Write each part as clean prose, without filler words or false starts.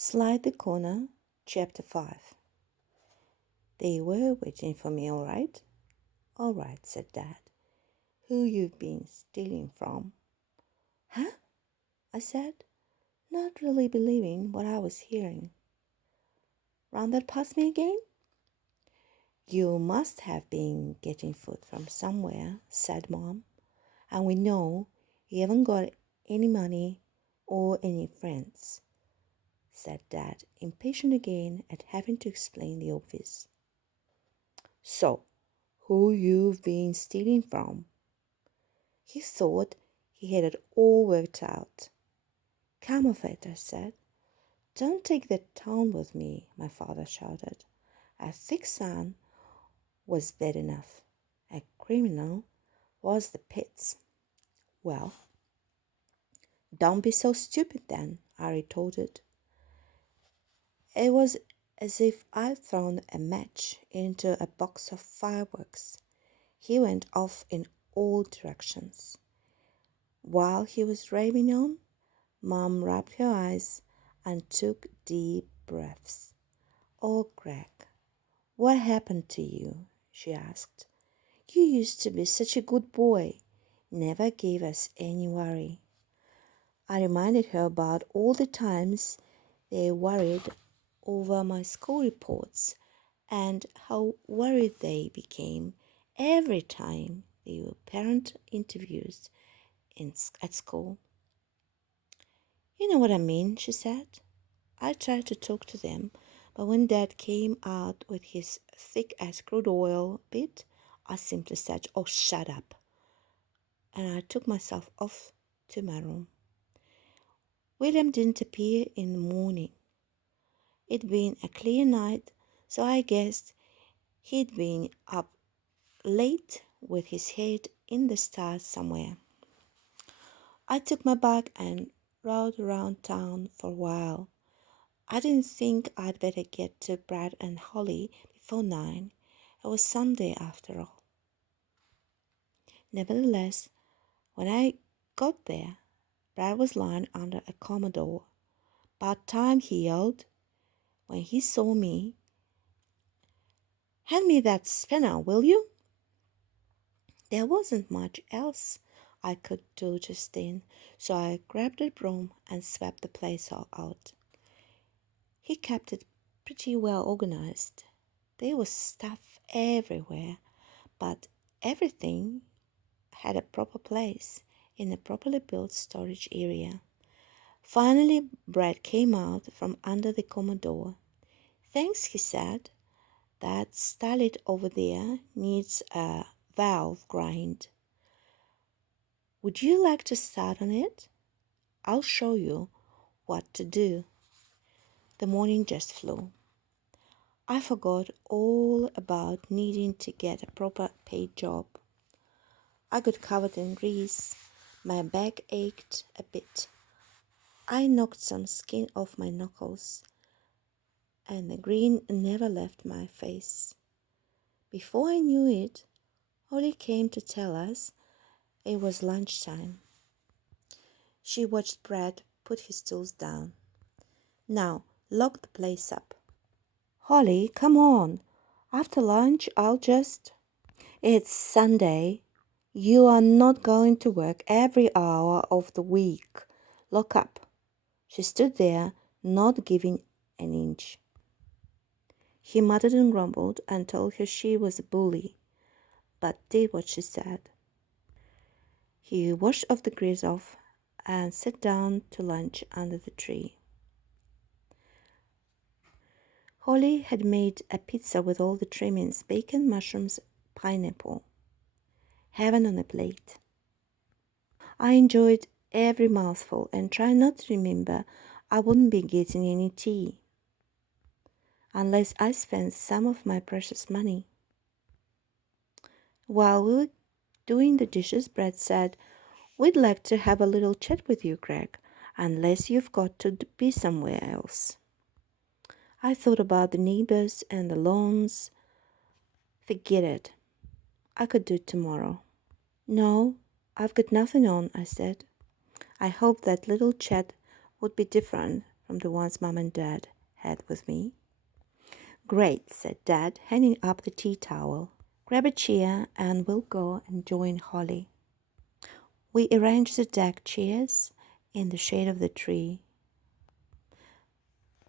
Slide the corner, Chapter 5. They were waiting for me, all right? All right, said Dad. Who you've been stealing from? Huh? I said, not really believing what I was hearing. Run that past me again? You must have been getting food from somewhere, said Mom. And we know you haven't got any money or any friends, said Dad, impatient again at having to explain the obvious. So, who you've been stealing from? He thought he had it all worked out. Come of it, I said. Don't take that tone with me, my father shouted. A thick son was bad enough. A criminal was the pits. Well, don't be so stupid then, I retorted. It was as if I'd thrown a match into a box of fireworks. He went off in all directions. While he was raving on, Mom rubbed her eyes and took deep breaths. Oh, Greg, what happened to you? She asked. You used to be such a good boy, never gave us any worry. I reminded her about all the times they worried over my school reports and how worried they became every time there were parent interviews at school. You know what I mean, she said. I tried to talk to them, but when Dad came out with his thick as crude oil bit, I simply said, oh, shut up. And I took myself off to my room. William didn't appear in the morning. It'd been a clear night, so I guessed he'd been up late with his head in the stars somewhere. I took my bag and rode around town for a while. I didn't think I'd better get to Brad and Holly before 9. It was Sunday after all. Nevertheless, when I got there, Brad was lying under a commodore. About time, he yelled. When he saw me, hand me that spinner, will you? There wasn't much else I could do just then, so I grabbed a broom and swept the place all out. He kept it pretty well organized. There was stuff everywhere, but everything had a proper place in a properly built storage area. Finally, Brad came out from under the commodore. Thanks, he said. That starlet over there needs a valve grind. Would you like to start on it? I'll show you what to do. The morning just flew. I forgot all about needing to get a proper paid job. I got covered in grease. My back ached a bit. I knocked some skin off my knuckles, and the grin never left my face. Before I knew it, Holly came to tell us it was lunchtime. She watched Brad put his tools down. Now, lock the place up. Holly, come on. After lunch, I'll just... It's Sunday. You are not going to work every hour of the week. Lock up. She stood there, not giving an inch. He muttered and grumbled and told her she was a bully, but did what she said. He washed off the grease off and sat down to lunch under the tree. Holly had made a pizza with all the trimmings, bacon, mushrooms, pineapple. Heaven on a plate. I enjoyed every mouthful and tried not to remember I wouldn't be getting any tea unless I spent some of my precious money. While we were doing the dishes, Brad said, we'd like to have a little chat with you, Greg, unless you've got to be somewhere else. I thought about the neighbors and the lawns. Forget it. I could do it tomorrow. No, I've got nothing on, I said. I hoped that little chat would be different from the ones Mum and Dad had with me. Great, said Dad, handing up the tea towel. Grab a chair and we'll go and join Holly. We arranged the deck chairs in the shade of the tree.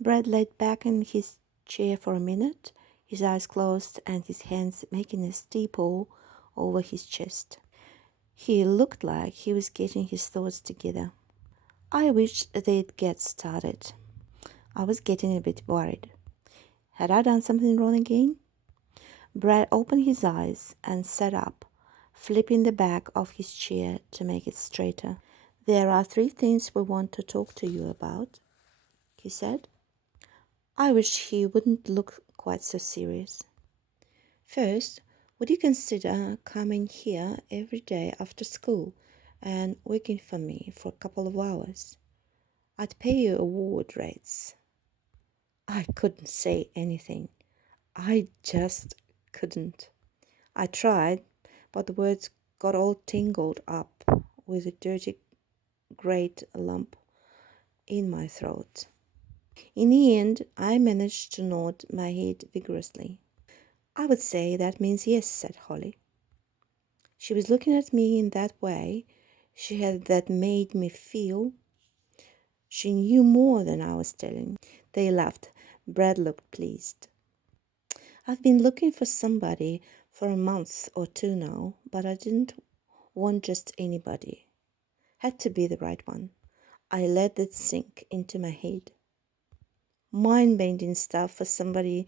Brad laid back in his chair for a minute, his eyes closed and his hands making a steeple over his chest. He looked like he was getting his thoughts together. I wished they'd get started. I was getting a bit worried. Had I done something wrong again? Brad opened his eyes and sat up, flipping the back of his chair to make it straighter. There are 3 things we want to talk to you about, he said. I wish he wouldn't look quite so serious. First, would you consider coming here every day after school and working for me for a couple of hours? I'd pay you award rates. I couldn't say anything. I just couldn't. I tried, but the words got all tangled up with a dirty, great lump in my throat. In the end, I managed to nod my head vigorously. I would say that means yes, said Holly. She was looking at me in that way that made me feel she knew more than I was telling. They laughed. Brad looked pleased. I've been looking for somebody for a month or 2 now, but I didn't want just anybody. Had to be the right one. I let it sink into my head. Mind-bending stuff for somebody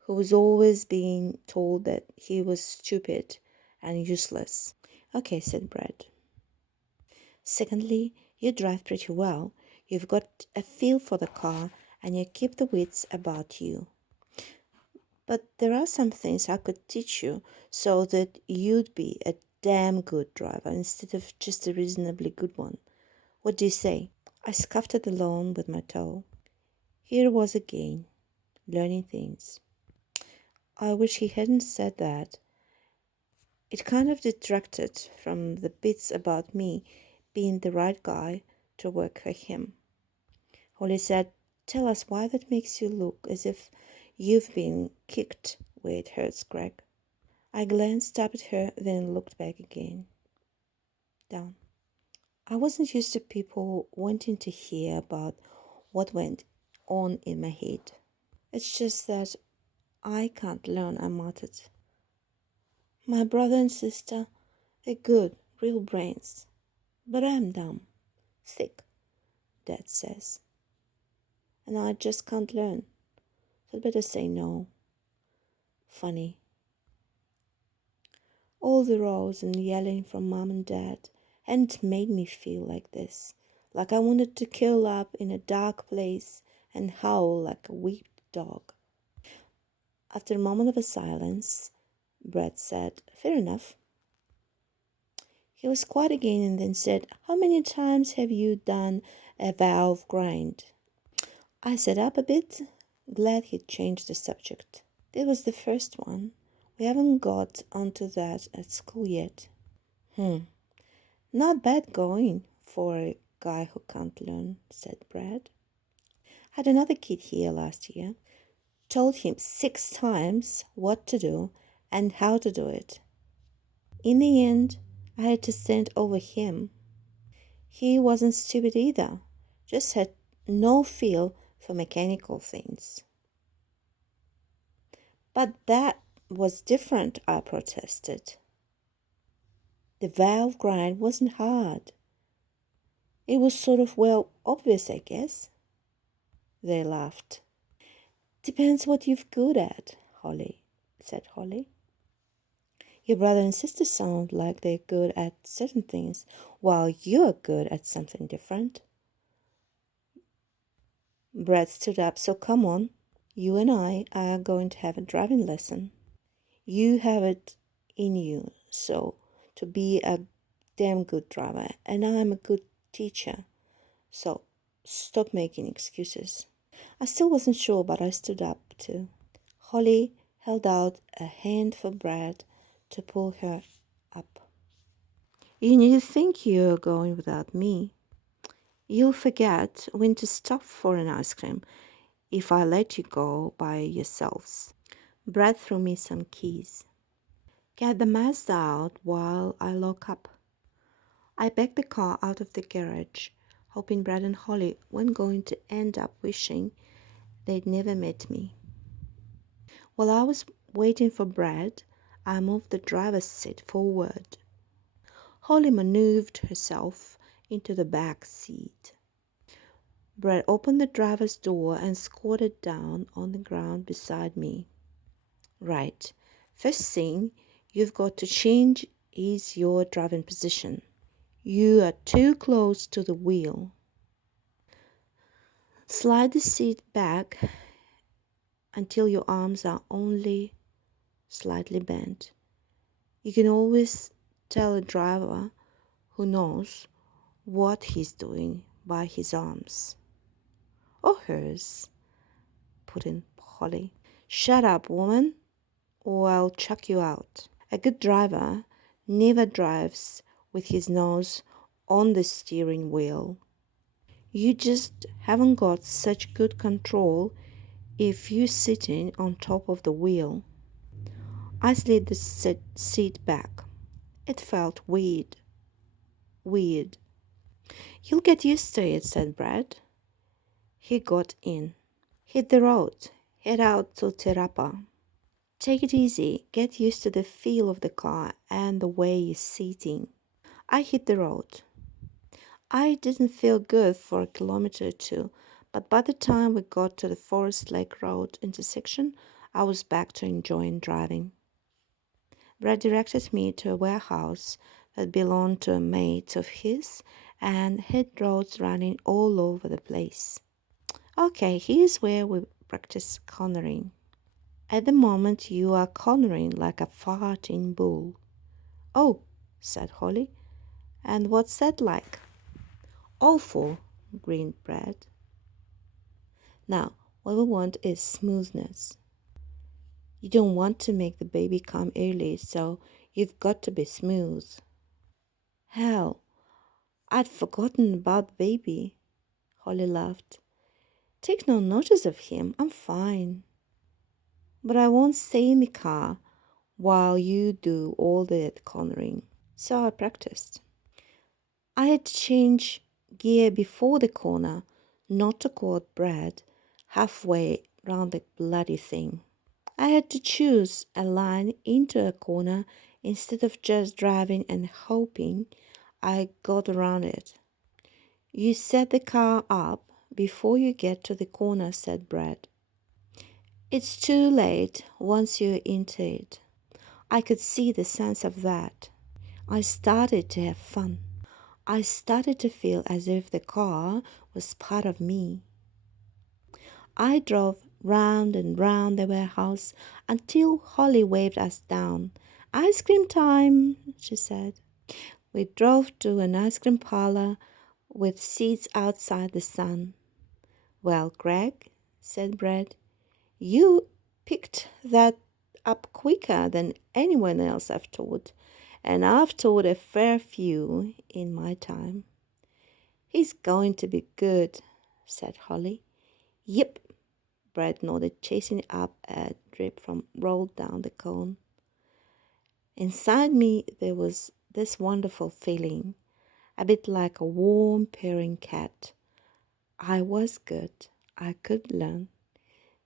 who was always being told that he was stupid and useless. Okay, said Brad. Secondly, you drive pretty well. You've got a feel for the car and you keep the wits about you. But there are some things I could teach you so that you'd be a damn good driver instead of just a reasonably good one. What do you say? I scuffed at the lawn with my toe. Here was again, learning things. I wish he hadn't said that. It kind of detracted from the bits about me being the right guy to work for him. Holly said, tell us why that makes you look as if you've been kicked where it hurts, Greg. I glanced up at her, then looked back again. Down. I wasn't used to people wanting to hear about what went on in my head. It's just that I can't learn, I muttered. My brother and sister, they're good, real brains. But I'm dumb, thick, Dad says. And I just can't learn. So I'd better say no. Funny. All the rows and yelling from Mum and Dad hadn't made me feel like this. Like I wanted to curl up in a dark place and howl like a whipped dog. After a moment of a silence, Brad said, fair enough. He was quiet again and then said, how many times have you done a valve grind? I sat up a bit, glad he'd changed the subject. That was the first one. We haven't got onto that at school yet. Not bad going for a guy who can't learn, said Brad. Had another kid here last year. Told him 6 times what to do and how to do it. In the end, I had to stand over him. He wasn't stupid either, just had no feel for mechanical things. But that was different, I protested. The valve grind wasn't hard. It was sort of, well, obvious, I guess. They laughed. Depends what you're good at, said Holly. Your brother and sister sound like they're good at certain things, while you're good at something different. Brad stood up, so come on. You and I are going to have a driving lesson. You have it in you, so to be a damn good driver, and I'm a good teacher. So stop making excuses. I still wasn't sure, but I stood up too. Holly held out a hand for Brad to pull her up. You need to think you're going without me. You'll forget when to stop for an ice cream if I let you go by yourselves. Brad threw me some keys. Get the Mazda out while I lock up. I backed the car out of the garage, hoping Brad and Holly weren't going to end up wishing they'd never met me. While I was waiting for Brad, I moved the driver's seat forward. Holly maneuvered herself into the back seat. Brad opened the driver's door and squatted down on the ground beside me. Right. First thing you've got to change is your driving position. You are too close to the wheel. Slide the seat back until your arms are only slightly bent. You can always tell a driver who knows what he's doing by his arms. Or hers, put in Holly. Shut up, woman, or I'll chuck you out. A good driver never drives with his nose on the steering wheel. You just haven't got such good control if you're sitting on top of the wheel. I slid the seat back. It felt weird. Weird. You'll get used to it, said Brad. He got in. Hit the road. Head out to Terapa. Take it easy. Get used to the feel of the car and the way you're sitting. I hit the road. I didn't feel good for a kilometer or two, but by the time we got to the Forest Lake Road intersection, I was back to enjoying driving. Brad directed me to a warehouse that belonged to a mate of his and had roads running all over the place. Okay, here's where we practice cornering. At the moment, you are cornering like a farting bull. Oh, said Holly, and what's that like? Awful, grinned Brad. Now, what we want is smoothness. You don't want to make the baby come early, so you've got to be smooth. Hell, I'd forgotten about the baby. Holly laughed. Take no notice of him, I'm fine. But I won't stay in the car while you do all that cornering. So I practiced. I had to change gear before the corner, not to quote Brad, halfway round the bloody thing. I had to choose a line into a corner instead of just driving and hoping I got around it. You set the car up before you get to the corner, said Brad. It's too late once you're into it. I could see the sense of that. I started to have fun. I started to feel as if the car was part of me. I drove round and round the warehouse until Holly waved us down. Ice cream time, she said. We drove to an ice cream parlor with seats outside the sun. Well, Greg, said Brad, you picked that up quicker than anyone else I've taught, and I've taught a fair few in my time. He's going to be good, said Holly. Yep, Brad nodded, chasing up a drip from rolled down the cone. Inside me there was this wonderful feeling, a bit like a warm purring cat. I was good. I could learn.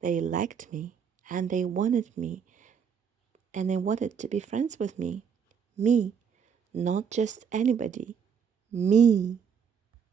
They liked me, and they wanted me, and they wanted to be friends with me. Me, not just anybody. Me.